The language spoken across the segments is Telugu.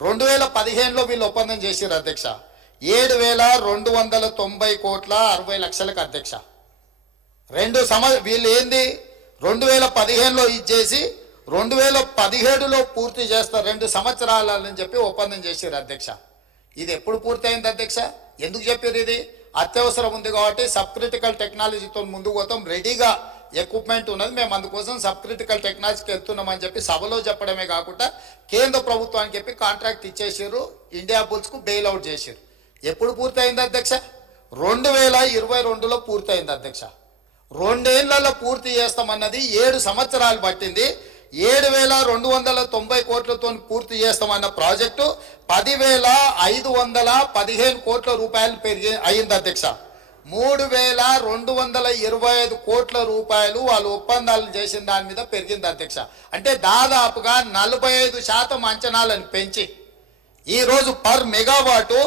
2015లో వీళ్ళు ఒప్పందం చేసిరు అధ్యక్ష 7,290 కోట్ల 60 లక్షలకు అధ్యక్ష. వీళ్ళు ఏంది 2015లో ఇచ్చేసి 2017లో పూర్తి చేస్తారు 2 సంవత్సరాలని చెప్పి ఒప్పందం చేసిరు అధ్యక్ష. ఇది ఎప్పుడు పూర్తయింది అధ్యక్ష? ఎందుకు చెప్పారు? ఇది అత్యవసరం ఉంది కాబట్టి సబ్ క్రిటికల్ టెక్నాలజీతో ముందుకు పోతాం, రెడీగా ఎక్విప్మెంట్ ఉన్నది, మేము అందుకోసం సబ్ క్రిటికల్ టెక్నాలజీకి వెళ్తున్నామని చెప్పి సభలో చెప్పడమే కాకుండా కేంద్ర ప్రభుత్వానికి చెప్పి కాంట్రాక్ట్ ఇచ్చేసారు, ఇండియా బుల్స్కు బెయిల్ అవుట్ చేశారు. ఎప్పుడు పూర్తయింది అధ్యక్ష? 2022లో పూర్తయింది అధ్యక్ష. 2 ఏళ్లలో పూర్తి చేస్తామన్నది 7 సంవత్సరాలు పట్టింది. 7,290 కోట్లతో పూర్తి చేస్తామన్న ప్రాజెక్టు 10,515 కోట్ల రూపాయలు పెరిగి అయింది అధ్యక్ష. 3,225 కోట్ల రూపాయలు వాళ్ళు ఒప్పందాలు చేసిన దాని మీద పెరిగింది అధ్యక్ష. అంటే దాదాపుగా 45% అంచనాలను పెంచి ఈరోజు పర్ మెగావాటు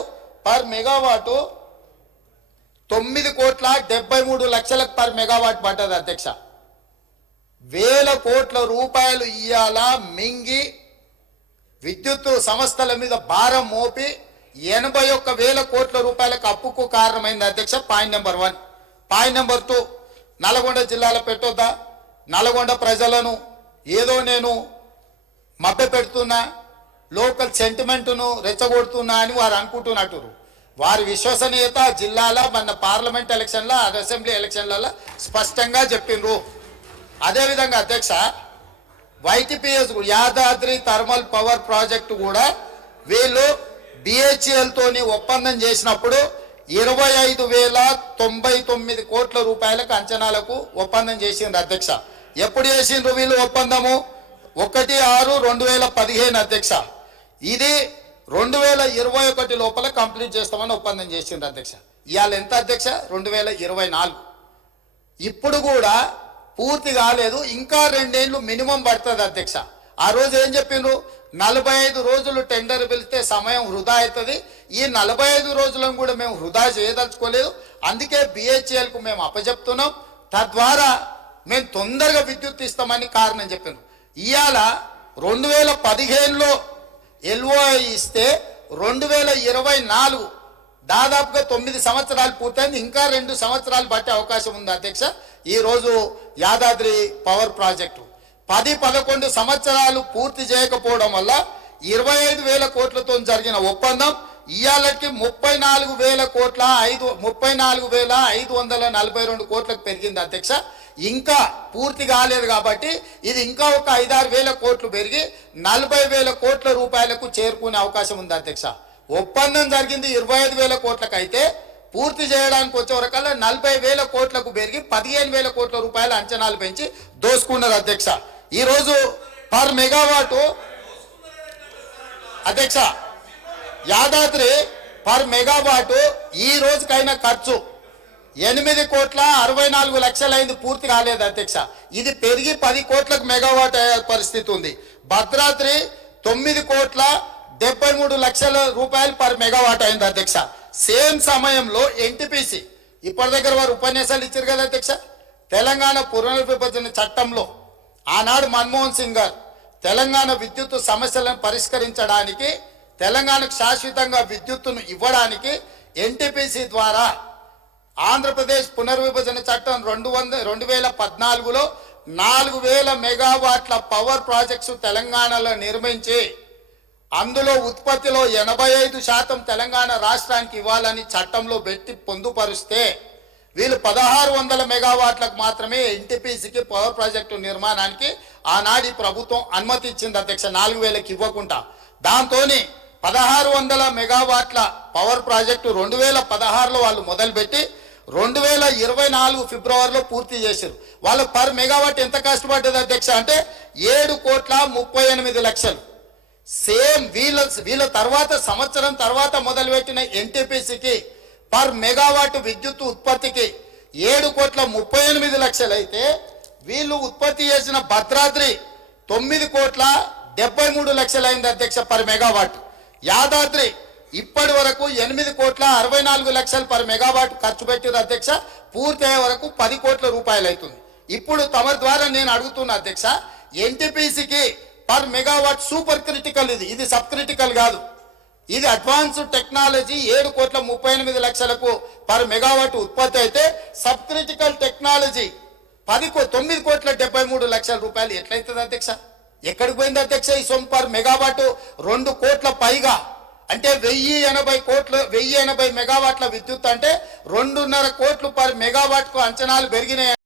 9,73,00,000 పర్ మెగావాట్ పడ్డది అధ్యక్ష. 1,000 కోట్ల రూపాయలు ఇయ్యాల మింగి విద్యుత్ సంస్థల మీద భారం మోపి 81,000 కోట్ల రూపాయలకు అప్పుకు కారణమైంది అధ్యక్ష. Point number 1. Point number 2, Nalgonda జిల్లాలో పెట్టొద్దా? నల్గొండ ప్రజలను ఏదో నేను మభ్య పెడుతున్నా, లోకల్ సెంటిమెంట్ను రెచ్చగొడుతున్నా అని వారు అనుకుంటున్నట్టు. వారి విశ్వసనీయత జిల్లాలో మన పార్లమెంట్ ఎలక్షన్ల అసెంబ్లీ ఎలక్షన్లలో స్పష్టంగా చెప్పిండ్రు. అదేవిధంగా అధ్యక్ష YTPS Yadadri thermal power project కూడా వీళ్ళు బిహెచ్ఎల్తోని ఒప్పందం చేసినప్పుడు 25,099 కోట్ల రూపాయలకు అంచనాలకు ఒప్పందం చేసిండ్రు అధ్యక్ష. ఎప్పుడు చేసిండ్రు వీళ్ళు ఒప్పందము? 1/6/2015 అధ్యక్ష. ఇది 2021 లోపల కంప్లీట్ చేస్తామని ఒప్పందం చేసిండ్రు అధ్యక్ష. ఇవాళ ఎంత అధ్యక్ష? 2024. ఇప్పుడు కూడా పూర్తి కాలేదు, ఇంకా 2 ఏళ్ళు మినిమం పడుతుంది అధ్యక్ష. ఆ రోజు ఏం చెప్పిండ్రు? 45 రోజులు టెండర్ పిలిస్తే సమయం వృధా అవుతుంది, ఈ 45 రోజులను కూడా మేము వృధా చేయదలుచుకోలేదు, అందుకే బిహెచ్ఎల్కు మేము అప్పచెప్తున్నాం, తద్వారా మేము తొందరగా విద్యుత్ ఇస్తామని కారణం చెప్పిండ్రు. ఇవాళ 2015లో ఎల్ఓఐ ఇస్తే 2024 దాదాపుగా 9 సంవత్సరాలు పూర్తయింది, ఇంకా 2 సంవత్సరాలు పట్టే అవకాశం ఉంది అధ్యక్ష. ఈరోజు యాదాద్రి పవర్ ప్రాజెక్టు 10-11 సంవత్సరాలు పూర్తి చేయకపోవడం వల్ల 25,000 కోట్లతో జరిగిన ఒప్పందం ఇవాళకి 34,542 కోట్లకు పెరిగింది అధ్యక్ష. ఇంకా పూర్తి కాలేదు కాబట్టి ఇది ఇంకా ఒక 5-6,000 కోట్లు పెరిగి 40,000 కోట్ల రూపాయలకు చేరుకునే అవకాశం ఉంది అధ్యక్ష. ఒప్పందం జరిగింది 25,000 కోట్లకు అయితే పూర్తి చేయడానికి వచ్చేవరకల్లా 40,000 కోట్లకు పెరిగి 15,000 కోట్ల రూపాయల అంచనాలు పెంచి దోసుకున్నారు అధ్యక్ష. ఈరోజు పర్ మెగావాటు అధ్యక్ష యాదాద్రి పర్ మెగావాటు ఈ రోజుకైనా ఖర్చు 8,64,00,000 అయింది, పూర్తి కాలేదు అధ్యక్ష. ఇది పెరిగి 10 కోట్లకు మెగావాట్ అయ్యే పరిస్థితి ఉంది. భద్రాద్రి 9,73,00,000 రూపాయలు పర్ మెగావాట్ అయింది అధ్యక్ష. సేమ్ సమయంలో ఎన్టీపీసీ ఇప్పటి దగ్గర వారు ఉపన్యాసాలు ఇచ్చారు కదా అధ్యక్ష. తెలంగాణ పునర్విభజన చట్టంలో ఆనాడు మన్మోహన్ సింగ్ గారు తెలంగాణ విద్యుత్ సమస్యలను పరిష్కరించడానికి, తెలంగాణకు శాశ్వతంగా విద్యుత్తును ఇవ్వడానికి ఎన్టీపీసీ ద్వారా ఆంధ్రప్రదేశ్ పునర్విభజన చట్టం 2014లో 4,000 మెగావాట్ల పవర్ ప్రాజెక్ట్స్ తెలంగాణలో నిర్మించి అందులో ఉత్పత్తిలో 85% తెలంగాణ రాష్ట్రానికి ఇవ్వాలని చట్టంలో పెట్టి పొందుపరిస్తే వీళ్ళు 1,600 మెగావాట్లకు మాత్రమే ఎన్టీపీసీకి పవర్ ప్రాజెక్టు నిర్మాణానికి ఆనాడి ప్రభుత్వం అనుమతి ఇచ్చింది అధ్యక్ష, 4,000కి ఇవ్వకుండా. దాంతో 1,600 మెగావాట్ల పవర్ ప్రాజెక్టు 2016లో వాళ్ళు మొదలుపెట్టి 2024 ఫిబ్రవరిలో పూర్తి చేశారు. వాళ్ళు పర్ మెగావాట్ ఎంత కష్టపడ్డది అధ్యక్ష అంటే 7,38,00,000. సేమ్ వీళ్ళ తర్వాత సంవత్సరం తర్వాత మొదలుపెట్టిన ఎన్టీపీసీకి పర్ మెగావాట్ విద్యుత్ ఉత్పత్తికి 7,38,00,000 అయితే వీళ్ళు ఉత్పత్తి చేసిన భద్రాద్రి 9,73,00,000 అయింది అధ్యక్ష పర్ మెగావాట్. యాదాద్రి ఇప్పటి వరకు 8,64,00,000 పర్ మెగావాట్ ఖర్చు పెట్టిన అధ్యక్ష, పూర్తి అయ్యే వరకు 10 కోట్ల రూపాయలు అవుతుంది. ఇప్పుడు తమ ద్వారా నేను అడుగుతున్నా అధ్యక్ష, ఎన్టీపీసీకి పర్ మెగావాట్ సూపర్ క్రిటికల్, ఇది సబ్ క్రిటికల్ కాదు. ఇది అడ్వాన్స్డ్ టెక్నాలజీ 7,38,00,000కు పర్ మెగావాట్ ఉత్పత్తి అయితే సబ్ క్రిటికల్ టెక్నాలజీ 9,73,00,000 రూపాయలు ఎట్లయితుంది అధ్యక్ష? ఎక్కడికి పోయింది అధ్యక్ష ఈ సొమ్ము? పర్ మెగావాట్ 2 కోట్ల పైగా, అంటే 1,080 మెగావాట్ల విద్యుత్ అంటే 2.5 కోట్లు పర్ మెగావాట్ కు అంచనాలు పెరిగినాయి.